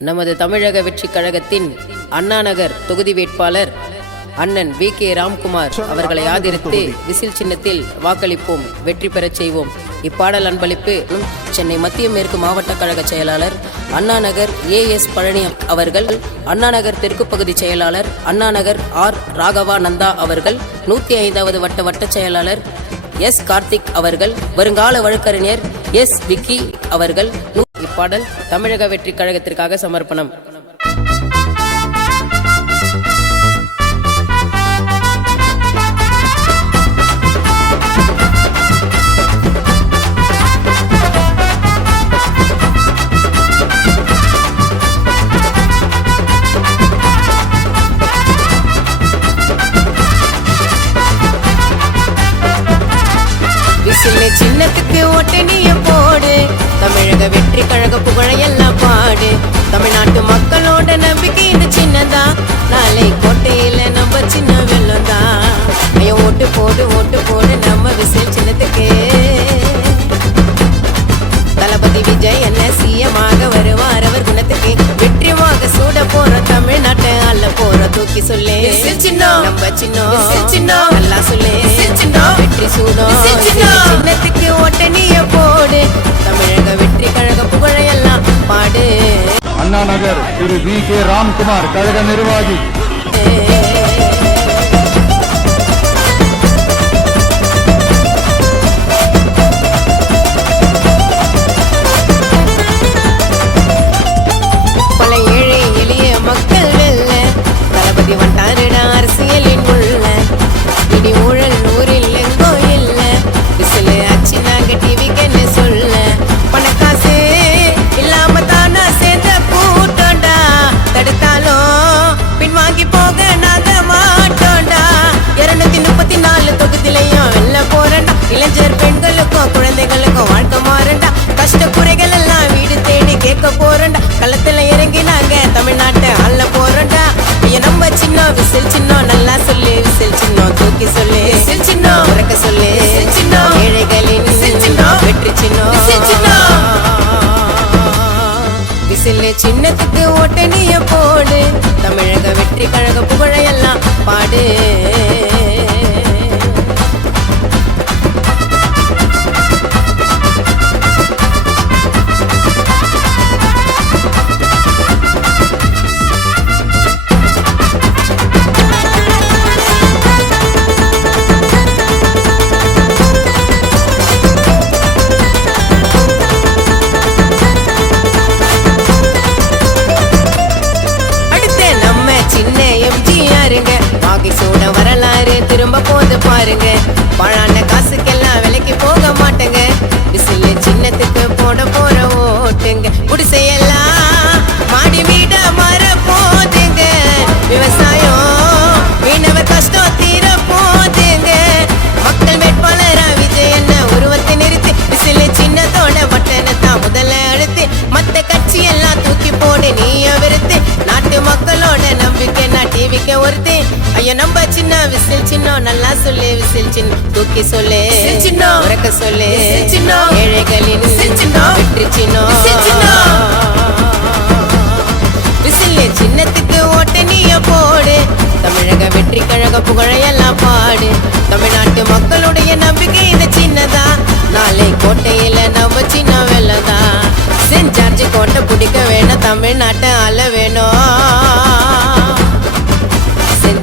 நமது தமிழக வெற்றி கழகத்தின் அண்ணா நகர் தொகுதி வேட்பாளர் அண்ணன் வி.கே. ராம்குமார் அவர்களை ஆதரித்து விசில் சின்னத்தில் வாக்களிப்போம், வெற்றி பெறச் செய்வோம். இப்பாடல் அன்பளிப்பு சென்னை மத்திய மேற்கு மாவட்ட கழக செயலாளர் அண்ணா நகர் ஏ.எஸ். பழனி அவர்கள், அண்ணா நகர் தெற்கு பகுதி செயலாளர் அண்ணா நகர் ஆர். ராகவா நந்தா அவர்கள், 105வது வட்ட செயலாளர் எஸ். கார்த்திக் அவர்கள், வருங்கால வழக்கறிஞர் எஸ். விக்கி அவர்கள். இப்பாடல் தமிழக வெற்றி கழகத்திற்காக சமர்ப்பணம். சின்னத்துக்கு ஓட்டு நீய போடு, தமிழக வெற்றி கழக புகழையெல்லாம் பாடு. தமிழ்நாட்டு மக்களோட நம்பிக்கை இந்த சின்னதான், நாளை கோட்டையில நம்ம சின்ன வெள்ளம் தான். ஓட்டு போடு ஓட்டு போடு நம்ம விசில் சின்னத்துக்கு. தளபதி விஜய் என்ன சிஎமாக வருவார் அவர் குணத்துக்கு. வெற்றியாக சூட போற தமிழ்நாட்டை அல்ல போற தூக்கி சொல்லு. நம்ம சின்னம் நல்லா சொல்லு, வெற்றி சூடம் சின்னத்துக்கு ஓட்ட நீய போடு. தமிழக வெற்றி கழக புகழையெல்லாம் பாடு. அண்ணா நகர் திரு வி.கே. ராம்குமார் கழக நிர்வாகி. பல ஏழை எளிய மக்கள் வெல்ல தளபதி வந்தாருடா அரசியலின் உள்ள. இனி ஊழல் ஊரில் எங்கோ இல்ல, விசில் ஆச்சு நாங்க டிவிக்குன்னு சொல்ல. பணக்காசு இல்லாம தானா சேர்ந்த கூட்டோண்டா, தடுத்தாலும் பின்வாங்கி போக நாங்க மாட்டோண்டா. 234 தொகுதியிலையும் வெல்ல போறண்டா. இளைஞர் பெண்களுக்கும் குழந்தைகளுக்கும் வாழ்க்கை மாறண்டா. கஷ்ட குறைகள் எல்லாம் வீடு தேடி கேட்க போறண்டா. களத்துல இறங்கி நாங்க தமிழ்நாட்டை அள்ள போறண்டா. நம்ம சின்னம் விசில் சின்னம் நல்லா சொல்லு, விசில் சின்னம் தூக்கி சொல்லு, சின்னம் உறக்க சொல்லு, ஏழைகளின் வெற்றி சின்னம். விசில் சின்னத்துக்கு ஓட்ட நீய போடு, தமிழக வெற்றி கழக புகழையெல்லாம் பாடு. சூட வரலாறு திரும்ப போது பாருங்க. பழான காசுக்கெல்லாம் விலைக்கு போக மாட்டேங்க. விசில் சின்னத்துக்கு போட போற ஓட்டுங்க. குடிசையெல்லாம் மாடி வீட மாற போதுங்க. விவசாயம் மீனவர் கஷ்டம் தீர போதுங்க. மக்கள் வேட்பாளரா விஜய் என்ன உருவத்தை நிறுத்தி, விசில் சின்னத்தோட பட்டணத்தான் முதல்ல அழுத்து. மத்த கட்சி எல்லாம் தூக்கி போடு நீய விருத்து. நாட்டு மக்களோட நம்பிக்கை நான் டிவிக்க ஒருத்து. நம்ம சின்ன விசில் சின்னம் நல்லா சொல்லு, விசில் சின்னம் தூக்கி சொல்லு, உறக்க சொல்லு, ஏழைகளின் வெற்றி சின்னம். விசில் சின்னத்துக்கு ஓட்ட நீய போடு, தமிழக வெற்றி கழக புகழையெல்லாம் பாடு. தமிழ்நாட்டு மக்களுடைய நம்பிக்கை இந்த சின்னதான், நாளை கோட்டையில நம்ம சின்ன வெள்ளதான். சென்ட் ஜார்ஜ் கோட்டை பிடிக்க வேணும், தமிழ்நாட்டை ஆள வேணும்.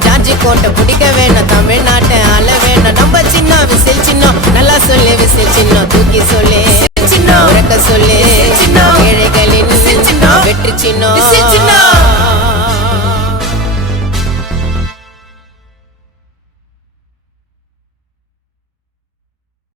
ஜார்ஜி கோட்டை பிடிக்க வேணும், தமிழ்நாட்டை ஆள வேணும். நம்ம சின்ன விசில் சின்னம் நல்லா சொல்லு, விசில் சின்னம் தூக்கி சொல்லு, உறக்க சொல்லு, ஏழைகளின் வெற்றி சின்னம்.